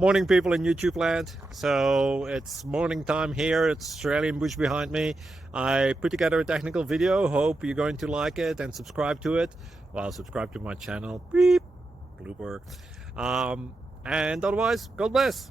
Morning, people in YouTube land. So it's morning time here. It's Australian bush behind me. I put together a technical video. Hope you're going to like it and subscribe to it. Well, subscribe to my channel. Beep. Blooper. And otherwise, God bless.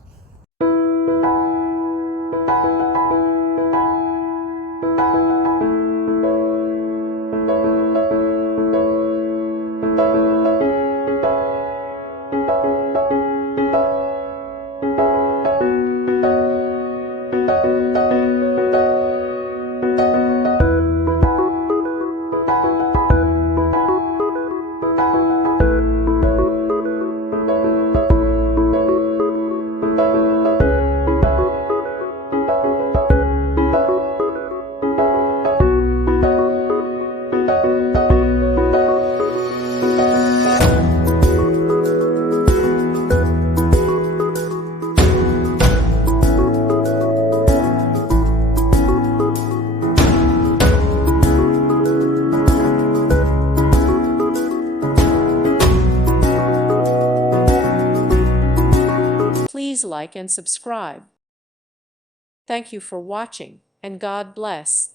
Please like and subscribe. Thank you for watching, and God bless.